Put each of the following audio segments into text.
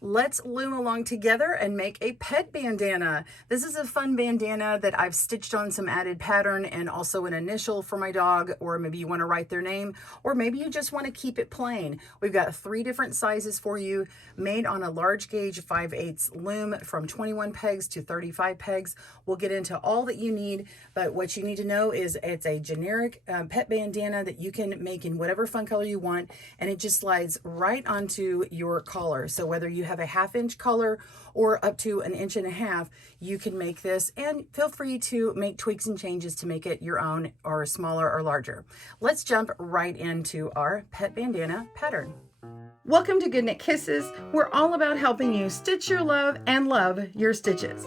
Let's loom along together and make a pet bandana. This is a fun bandana that I've stitched on some added pattern and also an initial for my dog, or maybe you want to write their name, or maybe you just want to keep it plain. We've got 3 different sizes for you, made on a large gauge 5/8 loom from 21 pegs to 35 pegs. We'll get into all that you need, but what you need to know is it's a generic pet bandana that you can make in whatever fun color you want, and it just slides right onto your collar. So whether you have a 1/2 inch collar or up to 1.5 inches, you can make this, and feel free to make tweaks and changes to make it your own or smaller or larger. Let's jump right into our pet bandana pattern. Welcome to Good Knit Kisses. We're all about helping you stitch your love and love your stitches.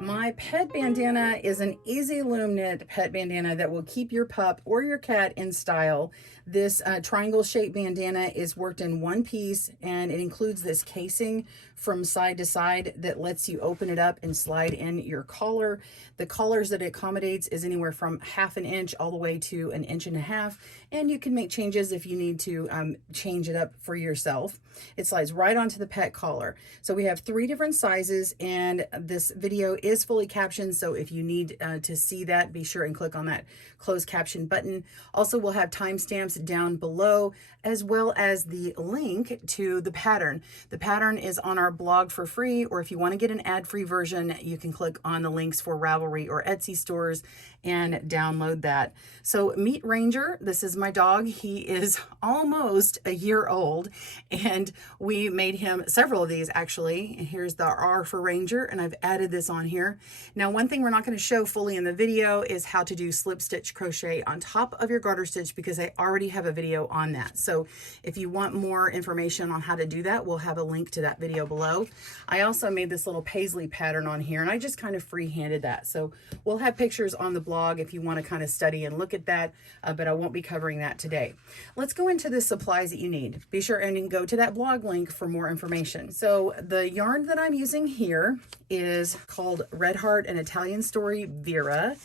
My pet bandana is an easy loom knit pet bandana that will keep your pup or your cat in style. This triangle shaped bandana is worked in one piece, and it includes this casing from side to side that lets you open it up and slide in your collar. The collars that it accommodates is anywhere from 1/2 inch all the way to 1.5 inches, and you can make changes if you need to change it up for yourself. It slides right onto the pet collar. So we have 3 different sizes, and this video is fully captioned, so if you need to see that, be sure and click on that closed caption button. Also, we'll have timestamps down below, as well as the link to the pattern. The pattern is on our blog for free, or if you want to get an ad-free version, you can click on the links for Ravelry or Etsy stores and download that. So meet Ranger. This is my dog. He is almost a year old, and we made him several of these actually. And here's the R for Ranger, and I've added this on here. Now, one thing we're not going to show fully in the video is how to do slip stitch crochet on top of your garter stitch, because I already have a video on that. So if you want more information on how to do that, we'll have a link to that video below. I also made this little paisley pattern on here, and I just kind of freehanded that. So we'll have pictures on the blog if you want to kind of study and look at that, but I won't be covering that today. Let's go into the supplies that you need. Be sure and go to that blog link for more information. So the yarn that I'm using here is called Red Heart and Italian Story Vera,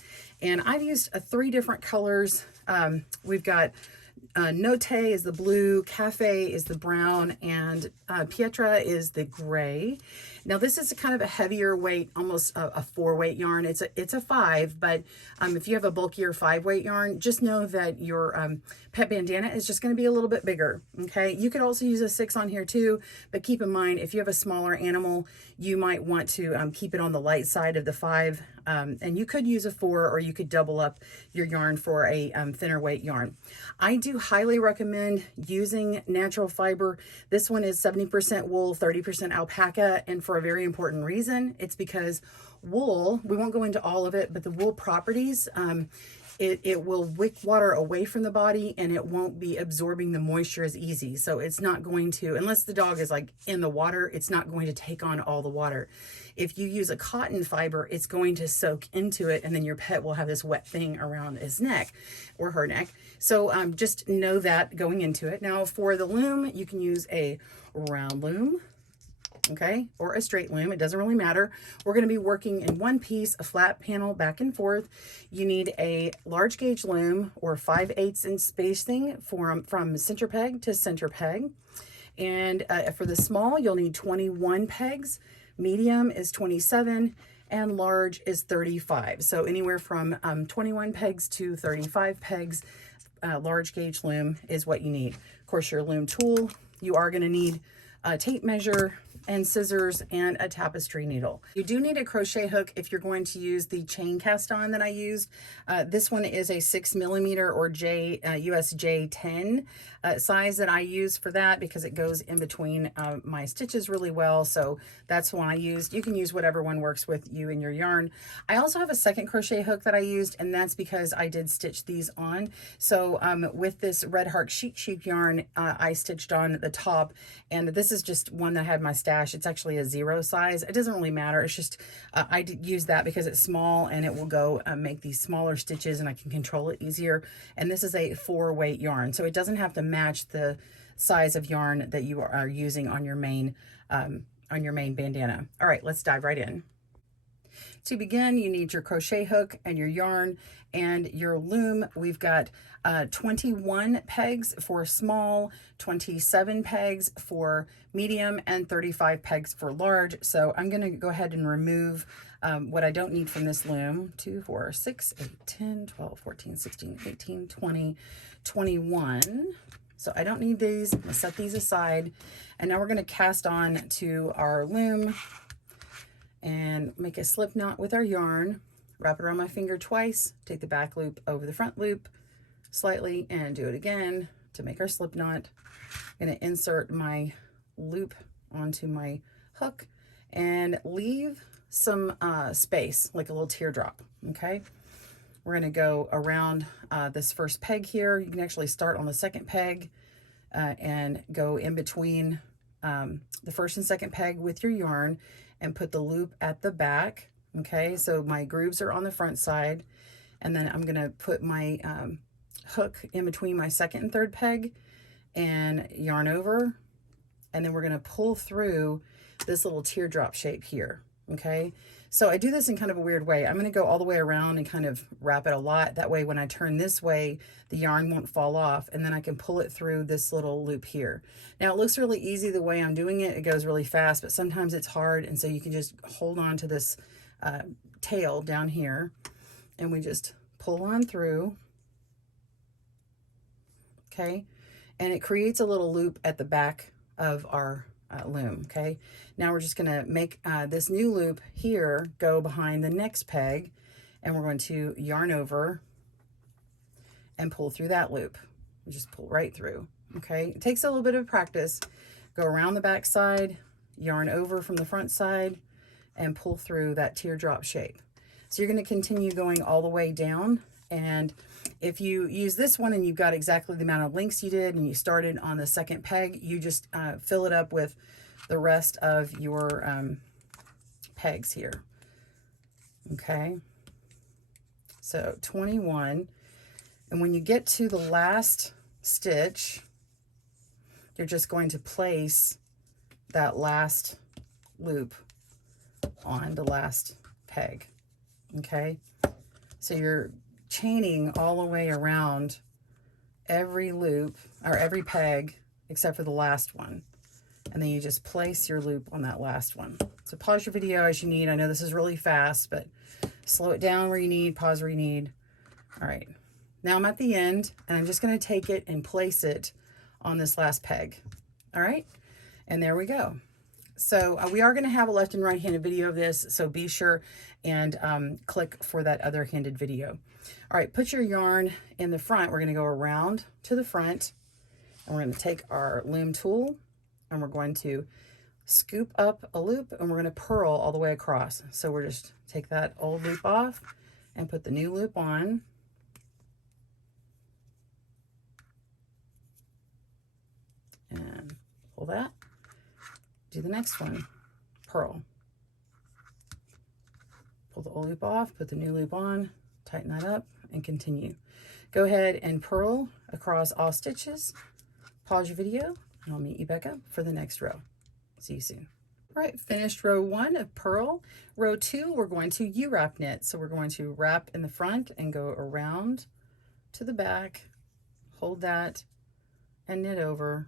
and I've used 3 different colors. We've got Note is the blue, Cafe is the brown, and Pietra is the gray. Now this is a kind of a heavier weight, almost a 4-weight yarn. It's a 5, but if you have a bulkier 5-weight yarn, just know that your pet bandana is just going to be a little bit bigger. Okay, you could also use a 6 on here too, but keep in mind if you have a smaller animal, you might want to keep it on the light side of the 5, and you could use a 4, or you could double up your yarn for a thinner weight yarn. I do highly recommend using natural fiber. This one is 70% wool, 30% alpaca, and for a very important reason. It's because wool, we won't go into all of it, but the wool properties, it will wick water away from the body, and it won't be absorbing the moisture as easy. So it's not going to, unless the dog is like in the water, it's not going to take on all the water. If you use a cotton fiber, it's going to soak into it, and then your pet will have this wet thing around his neck or her neck. So just know that going into it. Now for the loom, you can use a round loom, okay, or a straight loom. It doesn't really matter. We're going to be working in one piece, a flat panel back and forth. You need a large gauge loom or 5/8 inch spacing from center peg to center peg. And for the small, you'll need 21 pegs. Medium is 27, and large is 35. So anywhere from 21 pegs to 35 pegs, large gauge loom is what you need. Of course, your loom tool, you are going to need a tape measure and scissors and a tapestry needle. You do need a crochet hook if you're going to use the chain cast on that I used. This one is a 6mm or US J10 size that I use for that, because it goes in between my stitches really well. So that's one I used. You can use whatever one works with you and your yarn. I also have a second crochet hook that I used, and that's because I did stitch these on. So with this Red Heart sheep yarn, I stitched on the top, and this is just one that had my stash. It's actually a 0 size. It doesn't really matter. It's just I did use that because it's small, and it will go make these smaller stitches, and I can control it easier. And this is a 4-weight yarn, so it doesn't have to match the size of yarn that you are using on your main bandana. All right, let's dive right in. To begin, you need your crochet hook and your yarn and your loom. We've got 21 pegs for small, 27 pegs for medium, and 35 pegs for large. So I'm going to go ahead and remove what I don't need from this loom. 2, 4, 6, 8, 10, 12, 14, 16, 18, 20, 21. So I don't need these. I'm going to set these aside. And now we're going to cast on to our loom and make a slip knot with our yarn. Wrap it around my finger twice. Take the back loop over the front loop slightly and do it again to make our slip knot. I'm going to insert my loop onto my hook and leave some space, like a little teardrop. Okay. We're going to go around this first peg here. You can actually start on the second peg and go in between the first and second peg with your yarn and put the loop at the back. Okay, so my grooves are on the front side, and then I'm going to put my hook in between my second and third peg and yarn over, and then we're going to pull through this little teardrop shape here. Okay, so I do this in kind of a weird way. I'm going to go all the way around and kind of wrap it a lot. That way when I turn this way, the yarn won't fall off, and then I can pull it through this little loop here. Now it looks really easy the way I'm doing it. It goes really fast, but sometimes it's hard, and so you can just hold on to this tail down here, and we just pull on through. Okay, and it creates a little loop at the back of our loom. Okay, now we're just going to make this new loop here go behind the next peg, and we're going to yarn over and pull through that loop. We just pull right through. Okay, it takes a little bit of practice. Go around the back side, yarn over from the front side, and pull through that teardrop shape. So you're going to continue going all the way down, and if you use this one and you've got exactly the amount of links you did and you started on the second peg, you just fill it up with the rest of your pegs here. Okay, so 21, and when you get to the last stitch, you're just going to place that last loop on the last peg. Okay, so you're chaining all the way around every loop or every peg except for the last one, and then you just place your loop on that last one. So pause your video as you need. I know this is really fast, but slow it down where you need, pause where you need. All right, now I'm at the end, and I'm just going to take it and place it on this last peg. All right, and there we go. So we are going to have a left and right handed video of this, so be sure and click for that other handed video. All right, put your yarn in the front. We're going to go around to the front, and we're going to take our loom tool, and we're going to scoop up a loop, and we're going to purl all the way across. So we're just take that old loop off and put the new loop on. And pull that. Do the next one, purl. Pull the old loop off, put the new loop on, tighten that up, and continue. Go ahead and purl across all stitches. Pause your video, and I'll meet you back up for the next row. See you soon. All right, finished row 1 of purl. Row 2, we're going to U-wrap knit. So we're going to wrap in the front and go around to the back, hold that, and knit over,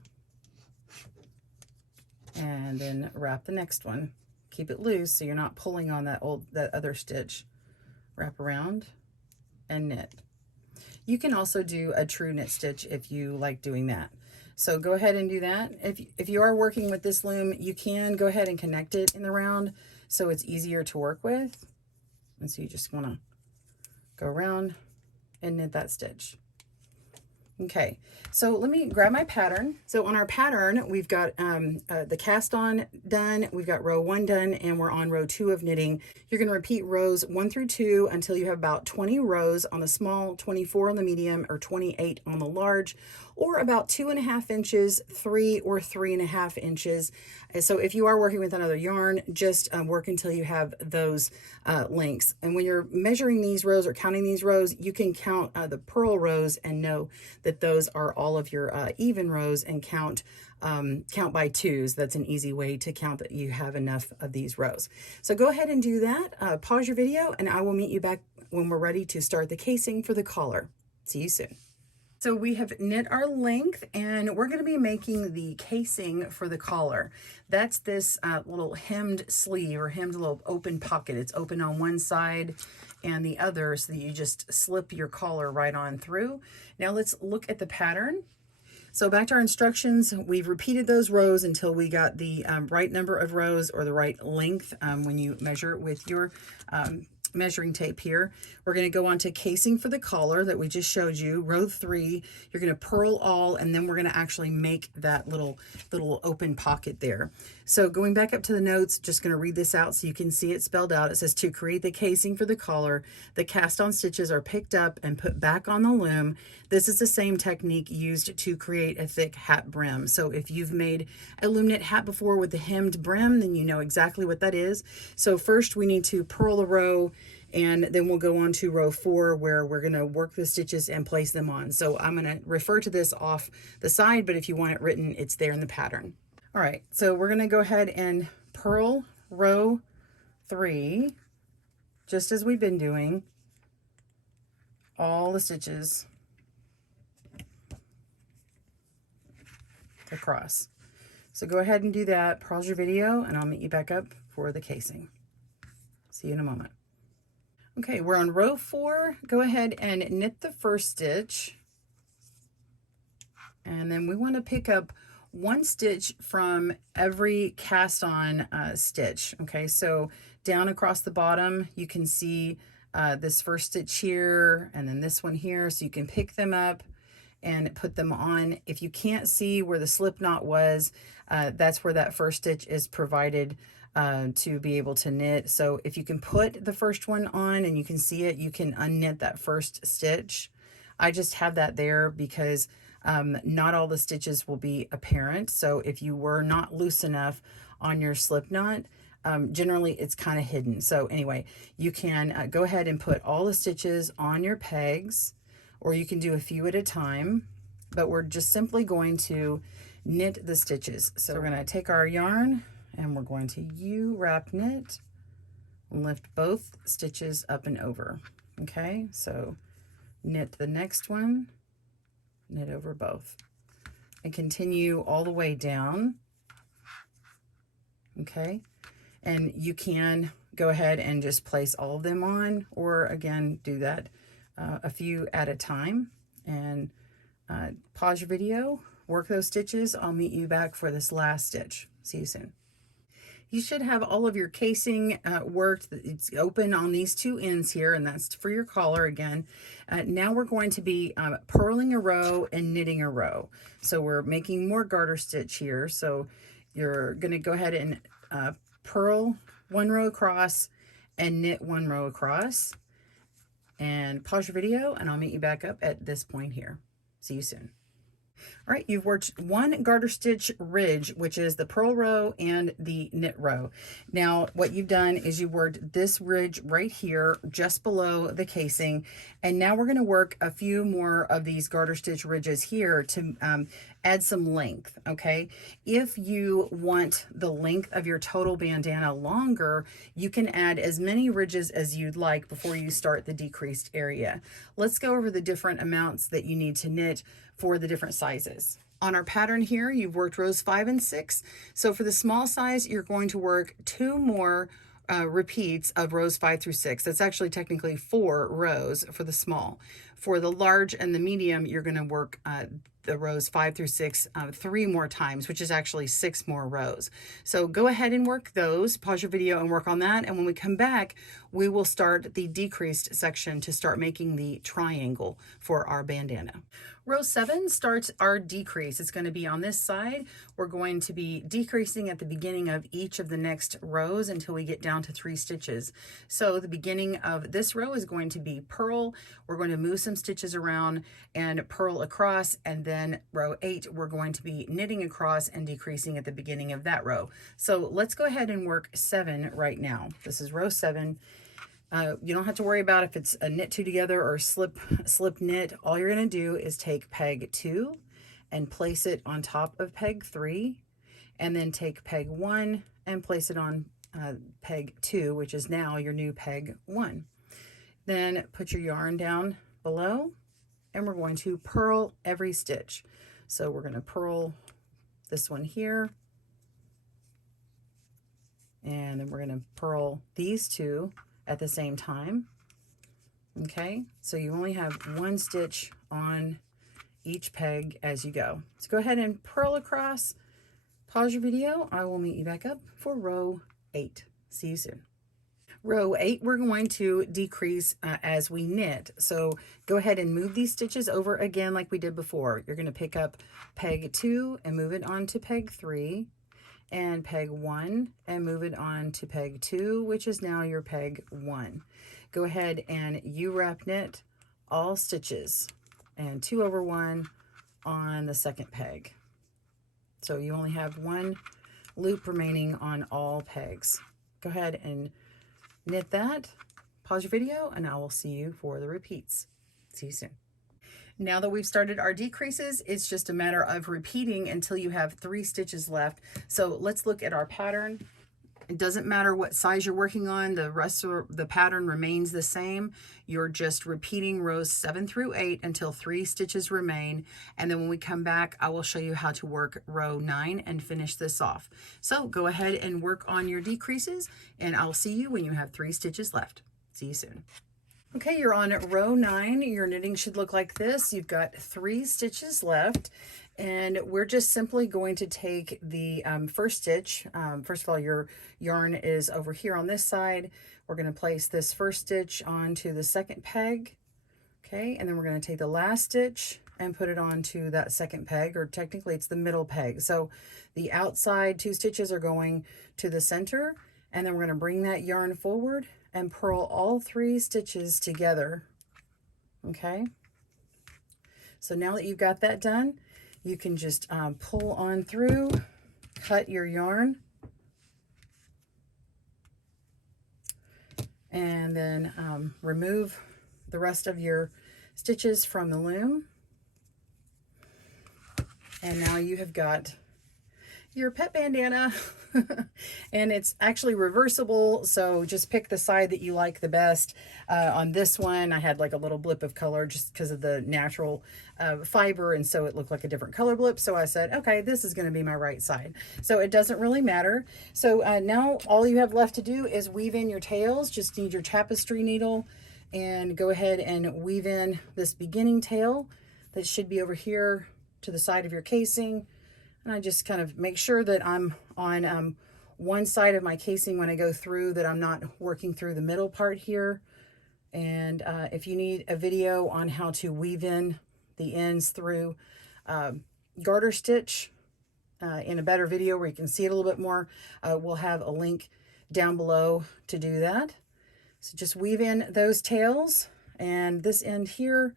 and then wrap the next one. Keep it loose so you're not pulling on that other stitch. Wrap around and knit. You can also do a true knit stitch if you like doing that. So go ahead and do that. If you are working with this loom, you can go ahead and connect it in the round so it's easier to work with. And so you just want to go around and knit that stitch. Okay, so let me grab my pattern. So on our pattern, we've got the cast on done, we've got row 1 done, and we're on row 2 of knitting. You're going to repeat rows 1 through 2 until you have about 20 rows on the small, 24 on the medium, or 28 on the large. or about 2.5 inches, 3 or 3.5 inches. And so if you are working with another yarn, just work until you have those lengths. And when you're measuring these rows or counting these rows, you can count the purl rows and know that those are all of your even rows, and count by twos. That's an easy way to count that you have enough of these rows. So go ahead and do that. Pause your video, and I will meet you back when we're ready to start the casing for the collar. See you soon. So we have knit our length, and we're going to be making the casing for the collar. That's this little hemmed sleeve, or hemmed little open pocket. It's open on one side and the other, so that you just slip your collar right on through. Now let's look at the pattern. So back to our instructions, we've repeated those rows until we got the right number of rows, or the right length when you measure with your measuring tape here. We're going to go on to casing for the collar that we just showed you. Row 3, you're going to purl all, and then we're going to actually make that little open pocket there. So going back up to the notes, just going to read this out so you can see it spelled out. It says, to create the casing for the collar, the cast on stitches are picked up and put back on the loom. This is the same technique used to create a thick hat brim. So if you've made a loom knit hat before with the hemmed brim, then you know exactly what that is. So first we need to purl a row, and then we'll go on to row 4, where we're going to work the stitches and place them on. So I'm going to refer to this off the side, but if you want it written, it's there in the pattern. All right, so we're going to go ahead and purl row 3, just as we've been doing, all the stitches across. So go ahead and do that, pause your video, and I'll meet you back up for the casing. See you in a moment. Okay, we're on row 4. Go ahead and knit the first stitch, and then we want to pick up 1 stitch from every cast on stitch. Okay, so down across the bottom you can see this first stitch here, and then this one here, so you can pick them up and put them on. If you can't see where the slip knot was, that's where that first stitch is provided to be able to knit. So if you can put the first one on and you can see it, you can unknit that first stitch. I just have that there because not all the stitches will be apparent. So if you were not loose enough on your slip knot, generally it's kind of hidden. So anyway, you can go ahead and put all the stitches on your pegs, or you can do a few at a time, but we're just simply going to knit the stitches. So we're going to take our yarn and we're going to U-wrap knit, lift both stitches up and over. Okay, so knit the next one, knit over both, and continue all the way down. Okay, and you can go ahead and just place all of them on, or again do that a few at a time. And pause your video, work those stitches. I'll meet you back for this last stitch. See you soon. You should have all of your casing worked. It's open on these 2 ends here, and that's for your collar again. Now we're going to be purling a row and knitting a row. So we're making more garter stitch here. So you're going to go ahead and purl 1 row across and knit 1 row across. And pause your video, and I'll meet you back up at this point here. See you soon. All right, you've worked 1 garter stitch ridge, which is the purl row and the knit row. Now, what you've done is you worked this ridge right here, just below the casing, and now we're going to work a few more of these garter stitch ridges here to add some length, okay? If you want the length of your total bandana longer, you can add as many ridges as you'd like before you start the decreased area. Let's go over the different amounts that you need to knit for the different sizes. On our pattern here, you've worked rows 5 and 6. So for the small size, you're going to work 2 more repeats of rows 5 through 6. That's actually technically 4 rows for the small. For the large and the medium, you're going to work the rows 5 through 6 3 more times, which is actually 6 more rows. So go ahead and work those, pause your video and work on that. And when we come back, we will start the decreased section to start making the triangle for our bandana. Row 7 starts our decrease. It's going to be on this side. We're going to be decreasing at the beginning of each of the next rows until we get down to 3 stitches. So the beginning of this row is going to be purl. We're going to move some some stitches around and purl across, and then row 8 we're going to be knitting across and decreasing at the beginning of that row. So let's go ahead and work 7 right now. This is row 7. You don't have to worry about if it's a knit 2 together or slip knit. All you're going to do is take peg 2 and place it on top of peg 3, and then take peg 1 and place it on peg 2, which is now your new peg 1. Then put your yarn down below, and we're going to purl every stitch. So we're going to purl this one here, and then we're going to purl these 2 at the same time. Okay, so you only have 1 stitch on each peg as you go. So go ahead and purl across. Pause your video. I will meet you back up for row 8. See you soon. Row 8, we're going to decrease as we knit. So go ahead and move these stitches over again like we did before. You're going to pick up peg 2 and move it on to peg 3, and peg 1 and move it on to peg 2, which is now your peg 1. Go ahead and U-wrap knit all stitches and 2 over 1 on the second peg. So you only have 1 loop remaining on all pegs. Go ahead and knit that. Pause your video and I will see you for the repeats. See you soon. Now that we've started our decreases, it's just a matter of repeating until you have 3 stitches left. So let's look at our pattern. It doesn't matter what size you're working on, the rest of the pattern remains the same. You're just repeating rows 7 through 8 until 3 stitches remain. And then when we come back, I will show you how to work row 9 and finish this off. So go ahead and work on your decreases, and I'll see you when you have 3 stitches left. See you soon. Okay, you're on row 9. Your knitting should look like this. You've got 3 stitches left, and we're just simply going to take the first stitch. First of all, your yarn is over here on this side. We're going to place this first stitch onto the second peg, okay, and then we're going to take the last stitch and put it onto that second peg, or technically it's the middle peg. So the outside 2 stitches are going to the center, and then we're going to bring that yarn forward and purl all 3 stitches together. Okay, so now that you've got that done, you can just pull on through, cut your yarn, and then remove the rest of your stitches from the loom. And now you have got your pet bandana. And it's actually reversible, so just pick the side that you like the best. On this one I had like a little blip of color just because of the natural fiber, and so it looked like a different color blip, so I said okay, this is going to be my right side, so it doesn't really matter. So now all you have left to do is weave in your tails. Just need your tapestry needle and go ahead and weave in this beginning tail that should be over here to the side of your casing. And I just kind of make sure that I'm on one side of my casing when I go through, that I'm not working through the middle part here. And if you need a video on how to weave in the ends through garter stitch in a better video where you can see it a little bit more, we'll have a link down below to do that. So just weave in those tails, and this end here,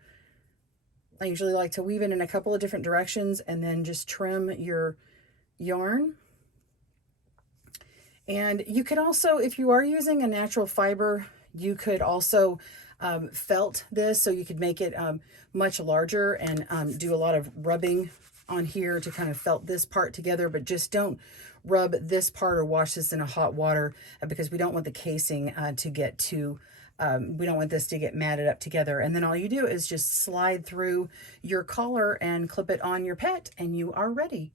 I usually like to weave it in a couple of different directions and then just trim your yarn. And you could also, if you are using a natural fiber, you could also felt this, so you could make it much larger and do a lot of rubbing on here to kind of felt this part together, but just don't rub this part or wash this in a hot water because we don't want the casing to get too we don't want this to get matted up together. And then all you do is just slide through your collar and clip it on your pet, and you are ready.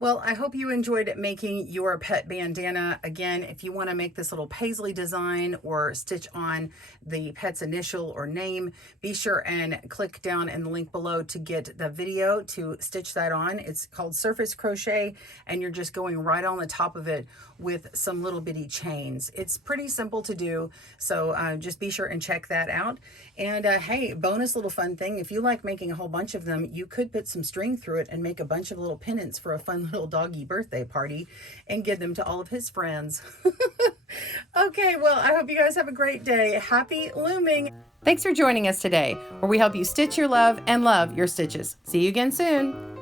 Well, I hope you enjoyed making your pet bandana. Again, if you want to make this little paisley design or stitch on the pet's initial or name, be sure and click down in the link below to get the video to stitch that on. It's called surface crochet, and you're just going right on the top of it with some little bitty chains. It's pretty simple to do, so just be sure and check that out. And hey, bonus little fun thing, if you like making a whole bunch of them, you could put some string through it and make a bunch of little pennants for a fun little doggy birthday party and give them to all of his friends. Okay, well, I hope you guys have a great day. Happy looming. Thanks for joining us today, where we help you stitch your love and love your stitches. See you again soon.